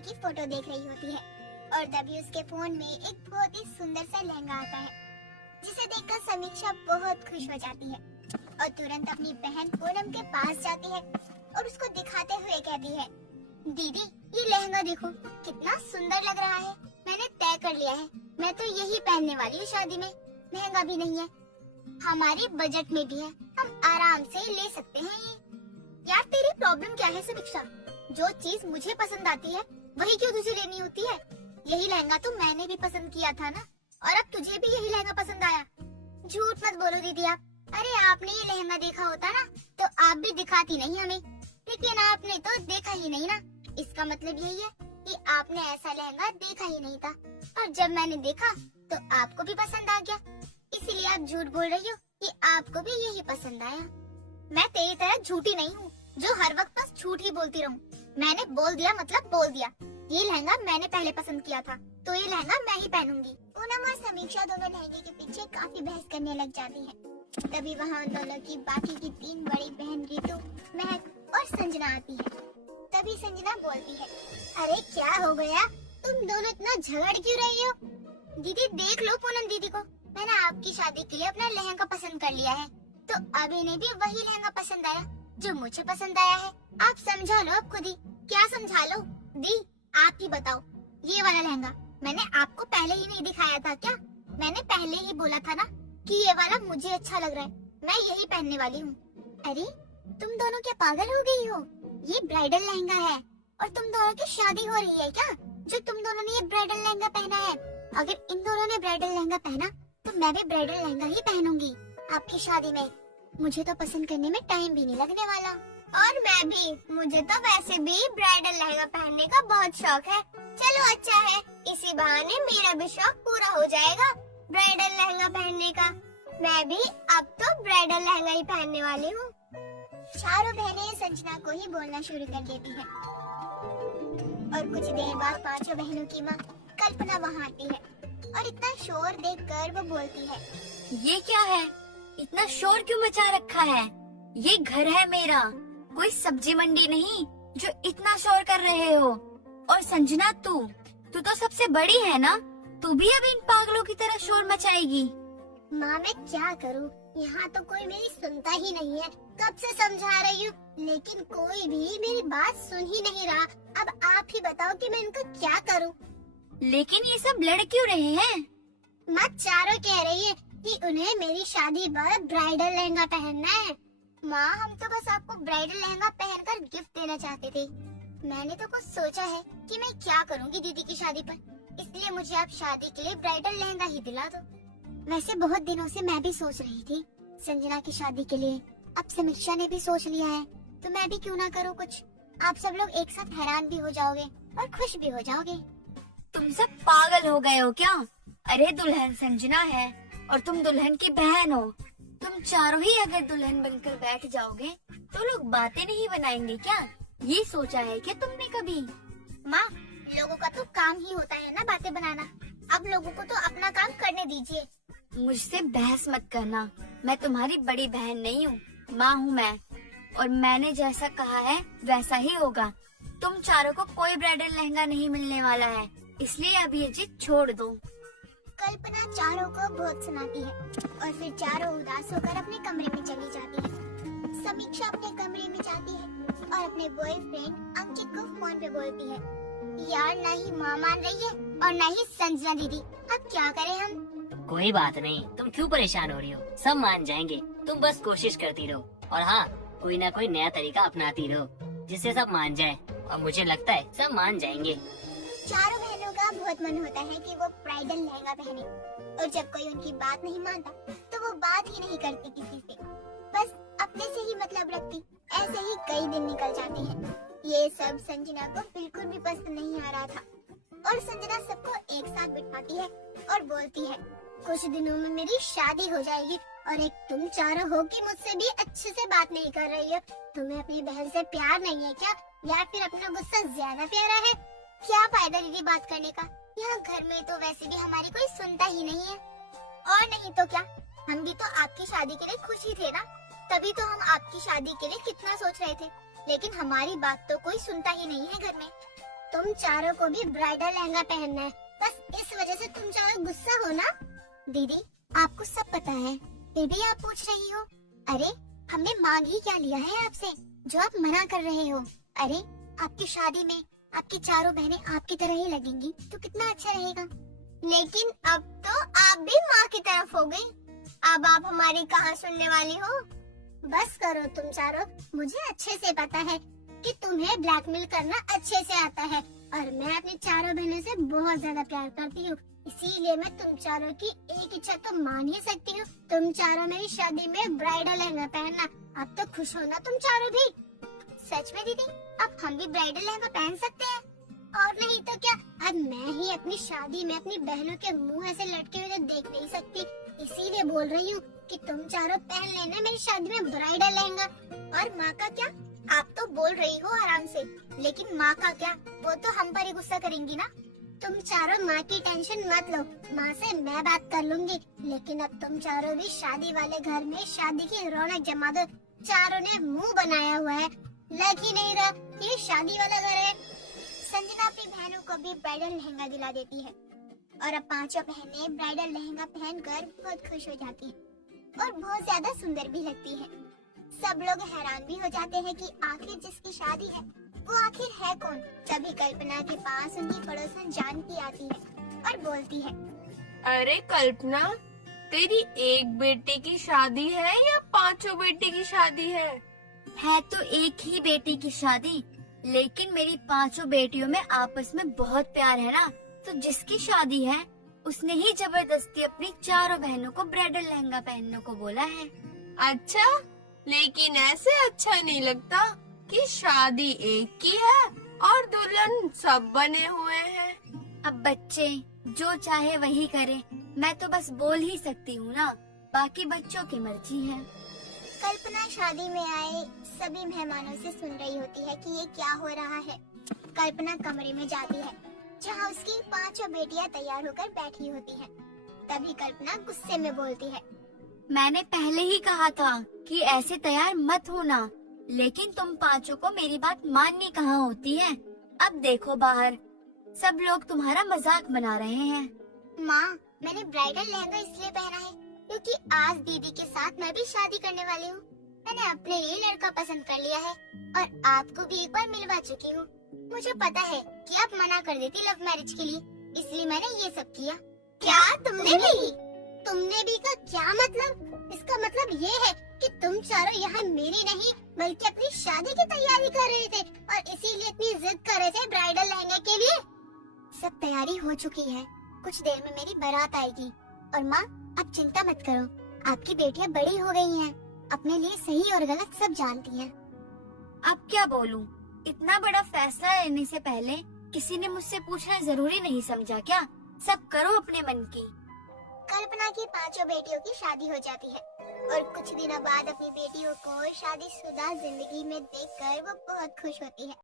की फोटो देख रही होती है और तभी उसके फोन में एक बहुत ही सुंदर सा लहंगा आता है, जिसे देखकर समीक्षा बहुत खुश हो जाती है और तुरंत अपनी बहन पूनम के पास जाती है और उसको दिखाते हुए कहती है, दीदी ये लहंगा देखो कितना सुंदर लग रहा है। मैंने तय कर लिया है, मैं तो यही पहनने वाली हूँ शादी में। महंगा भी नहीं है, हमारे बजट में भी है, हम आराम से ले सकते हैं ये। यार तेरी प्रॉब्लम क्या है समीक्षा? जो चीज मुझे पसंद आती है वही क्यों तुझे लेनी होती है? यही लहंगा तो मैंने भी पसंद किया था ना, और अब तुझे भी यही लहंगा पसंद आया। झूठ मत बोलो दीदी आप। अरे आपने ये लहंगा देखा होता ना तो आप भी दिखाती नहीं हमें, लेकिन आपने तो देखा ही नहीं ना। इसका मतलब यही है कि आपने ऐसा लहंगा देखा ही नहीं था, और जब मैंने देखा तो आपको भी पसंद आ गया, इसीलिए आप झूठ बोल रही हो कि आपको भी यही पसंद आया। मैं तेरी तरह झूठी नहीं हूँ जो हर वक्त बस झूठ ही बोलती रहूँ। मैंने बोल दिया मतलब बोल दिया। ये लहंगा मैंने पहले पसंद किया था तो ये लहंगा मैं ही पहनूंगी। पूनम और समीक्षा दोनों लहंगे के पीछे काफी बहस करने लग जाती हैं। तभी वहाँ उन दोनों की बाकी की 3 बड़ी बहन रितु, महक और संजना आती है। तभी संजना बोलती है, अरे क्या हो गया, तुम दोनों इतना झगड़ क्यों रही हो? दीदी देख लो पूनम दीदी को, मैंने आपकी शादी के लिए अपना लहंगा पसंद कर लिया है, तो अब इन्हें भी वही लहंगा पसंद आया जो मुझे पसंद आया है। आप समझा लो अब खुद ही। क्या समझा लो? दी आप ही बताओ, ये वाला लहंगा मैंने आपको पहले ही नहीं दिखाया था क्या? मैंने पहले ही बोला था ना कि ये वाला मुझे अच्छा लग रहा है, मैं यही पहनने वाली हूँ। अरे तुम दोनों क्या पागल हो गई हो? ये ब्राइडल लहंगा है और तुम दोनों की शादी हो रही है क्या जो तुम दोनों ने ये ब्राइडल लहंगा पहना है? अगर इन दोनों ने ब्राइडल लहंगा पहना तो मैं भी ब्राइडल लहंगा ही पहनूंगी आपकी शादी में। मुझे तो पसंद करने में टाइम भी नहीं लगने वाला। और मैं भी, मुझे तो वैसे भी ब्राइडल लहंगा पहनने का बहुत शौक है। चलो अच्छा है, इसी बहाने मेरा भी शौक पूरा हो जाएगा ब्राइडल लहंगा पहनने का। मैं भी अब तो ब्राइडल लहंगा ही पहनने वाली हूँ। चारों बहनें संजना को ही बोलना शुरू कर देती हैं। और कुछ देर बाद 5 बहनों की माँ कल्पना वहाँ आती है और इतना शोर देखकर वो बोलती है, ये क्या है? इतना शोर क्यों मचा रखा है? ये घर है मेरा, कोई सब्जी मंडी नहीं जो इतना शोर कर रहे हो। और संजना तू तो सबसे बड़ी है ना, तू भी अब इन पागलों की तरह शोर मचाएगी? माँ मैं क्या करूँ, यहाँ तो कोई मेरी सुनता ही नहीं है। कब से समझा रही हूँ लेकिन कोई भी मेरी बात सुन ही नहीं रहा। अब आप ही बताओ कि मैं इनको क्या करूँ? लेकिन ये सब लड़ क्यों रहे हैं? माँ चारों कह रही है कि उन्हें मेरी शादी पर ब्राइडल लहंगा पहनना है। माँ हम तो बस आपको ब्राइडल लहंगा पहनकर गिफ्ट देना चाहते थे। मैंने तो कुछ सोचा है कि मैं क्या करूँगी दीदी की शादी पर, इसलिए मुझे आप शादी के लिए ब्राइडल लहंगा ही दिला दो। वैसे बहुत दिनों से मैं भी सोच रही थी संजना की शादी के लिए, अब समीक्षा ने भी सोच लिया है तो मैं भी क्यों ना करूँ कुछ। आप सब लोग एक साथ हैरान भी हो जाओगे और खुश भी हो जाओगे। तुम सब पागल हो गए हो क्या? अरे दुल्हन संजना है और तुम दुल्हन की बहन हो। तुम चारों ही अगर दुल्हन बनकर बैठ जाओगे तो लोग बातें नहीं बनाएंगे क्या? ये सोचा है क्या तुमने कभी? माँ लोगों का तो काम ही होता है ना बातें बनाना, अब लोगों को तो अपना काम करने दीजिए। मुझसे बहस मत करना, मैं तुम्हारी बड़ी बहन नहीं हूँ, माँ हूँ मैं, और मैंने जैसा कहा है वैसा ही होगा। तुम चारों को कोई ब्राइडल लहंगा नहीं मिलने वाला है, इसलिए अब ये जिद छोड़ दो। कल्पना चारों को बहुत सुनाती है और फिर चारों उदास होकर अपने कमरे में चली जाती है। समीक्षा अपने कमरे में जाती है और अपने बॉयफ्रेंड अंकित को फोन पे बोलती है, यार ना ही माँ मान रही है और ना ही संजना दीदी, अब क्या करें हम? कोई बात नहीं, तुम क्यों परेशान हो रही हो, सब मान जाएंगे। तुम बस कोशिश करती रहो और हाँ कोई ना कोई नया तरीका अपनाती रहो जिससे सब मान जाए, और मुझे लगता है सब मान जाएंगे। चारों बहनों का बहुत मन होता है कि वो ब्राइडल लहंगा पहने, और जब कोई उनकी बात नहीं मानता तो वो बात ही नहीं करती किसी से, बस अपने से ही मतलब रखती। ऐसे ही कई दिन निकल जाते हैं। ये सब संजना को बिल्कुल भी पसंद नहीं आ रहा था और संजना सबको एक साथ बिठाती है और बोलती है, कुछ दिनों में मेरी शादी हो जाएगी और एक तुम चारों हो कि मुझसे भी अच्छे से बात नहीं कर रही हो। तुम्हें अपनी बहन से प्यार नहीं है क्या, या फिर अपना गुस्सा ज्यादा प्यारा है? क्या फायदा दीदी बात करने का, यहाँ घर में तो वैसे भी हमारी कोई सुनता ही नहीं है। और नहीं तो क्या, हम भी तो आपकी शादी के लिए खुश ही थे ना, तभी तो हम आपकी शादी के लिए कितना सोच रहे थे, लेकिन हमारी बात तो कोई सुनता ही नहीं है घर में। तुम चारों को भी ब्राइडल लहंगा पहनना है। बस इस वजह से तुम चारों गुस्सा हो ना? दीदी, आपको सब पता है, फिर भी आप पूछ रही हो। अरे हमने मांग ही क्या लिया है आपसे जो आप मना कर रहे हो? अरे आपकी शादी में आपकी चारों बहनें आपकी तरह ही लगेंगी तो कितना अच्छा रहेगा। लेकिन अब तो आप भी माँ की तरफ हो गई। अब आप हमारी कहाँ सुनने वाली हो? बस करो तुम चारों, मुझे अच्छे से पता है कि तुम्हें ब्लैकमेल करना अच्छे से आता है और मैं अपनी चारों बहनों से बहुत ज्यादा प्यार करती हूँ, इसीलिए मैं तुम चारों की एक इच्छा तो मान ही सकती हूँ। तुम चारों मेरी शादी में ब्राइडल लहंगा पहनना। अब तो खुश हो ना तुम चारों भी? सच में दीदी, अब हम भी ब्राइडल लहंगा पहन सकते हैं? और नहीं तो क्या, अब मैं ही अपनी शादी में अपनी बहनों के मुंह ऐसे लटके हुए तो देख नहीं सकती, इसीलिए बोल रही हूँ कि तुम चारों पहन लेना मेरी शादी में ब्राइडल लहंगा। और माँ का क्या? आप तो बोल रही हो आराम से, लेकिन माँ का क्या? वो तो हम पर ही गुस्सा करेंगी ना। तुम चारों माँ की टेंशन मत लो, माँ से मैं बात कर लूंगी। लेकिन अब तुम चारों भी शादी वाले घर में शादी की रौनक जमा दो। चारों ने मुंह बनाया हुआ है, लग ही नहीं रहा ये शादी वाला घर है। संजना अपनी बहनों को भी ब्राइडल लहंगा दिला देती है और अब पांचों बहनें ब्राइडल लहंगा पहनकर बहुत खुश हो जाती हैं और बहुत ज्यादा सुंदर भी लगती है। सब लोग हैरान भी हो जाते हैं कि आखिर जिसकी शादी है वो आखिर है कौन। तभी कल्पना के पास उनकी पड़ोसन जानकी आती है और बोलती है, अरे कल्पना, तेरी एक बेटे की शादी है या पांचों बेटे की शादी है? है तो एक ही बेटी की शादी, लेकिन मेरी पांचों बेटियों में आपस में बहुत प्यार है ना, तो जिसकी शादी है उसने ही जबरदस्ती अपनी चारों बहनों को ब्राइडल लहंगा पहनने को बोला है। अच्छा, लेकिन ऐसे अच्छा नहीं लगता कि शादी एक की है और दुल्हन सब बने हुए हैं। अब बच्चे जो चाहे वही करे, मैं तो बस बोल ही सकती हूँ ना, बाकी बच्चों की मर्जी है। कल्पना शादी में आए सभी मेहमानों से सुन रही होती है कि ये क्या हो रहा है। कल्पना कमरे में जाती है जहाँ उसकी पांचों बेटियां तैयार होकर बैठी होती हैं। तभी कल्पना गुस्से में बोलती है, मैंने पहले ही कहा था कि ऐसे तैयार मत होना, लेकिन तुम पांचों को मेरी बात माननी कहाँ होती है। अब देखो बाहर सब लोग तुम्हारा मजाक बना रहे हैं। माँ, मैंने ब्राइडल लहंगा इसलिए पहना है क्योंकि आज दीदी के साथ मैं भी शादी करने वाली हूँ। मैंने अपने लिए लड़का पसंद कर लिया है और आपको भी एक बार मिलवा चुकी हूँ। मुझे पता है कि आप मना कर देती लव मैरिज के लिए, इसलिए मैंने ये सब किया। क्या तुमने भी? तुमने भी का क्या मतलब? इसका मतलब ये है कि तुम चारों यहाँ मेरी नहीं बल्कि अपनी शादी की तैयारी कर रहे थे और इसीलिए इतनी जिद कर रहे थे ब्राइडल लहंगे के लिए। सब तैयारी हो चुकी है, कुछ देर में मेरी बारात आएगी। और माँ, अब चिंता मत करो, आपकी बेटियाँ बड़ी हो गई हैं, अपने लिए सही और गलत सब जानती हैं। अब क्या बोलूं? इतना बड़ा फैसला लेने से पहले किसी ने मुझसे पूछना जरूरी नहीं समझा क्या? सब करो अपने मन की। कल्पना की पांचों बेटियों की शादी हो जाती है और कुछ दिनों बाद अपनी बेटियों को शादीशुदा जिंदगी में देखकर वो बहुत खुश होती है।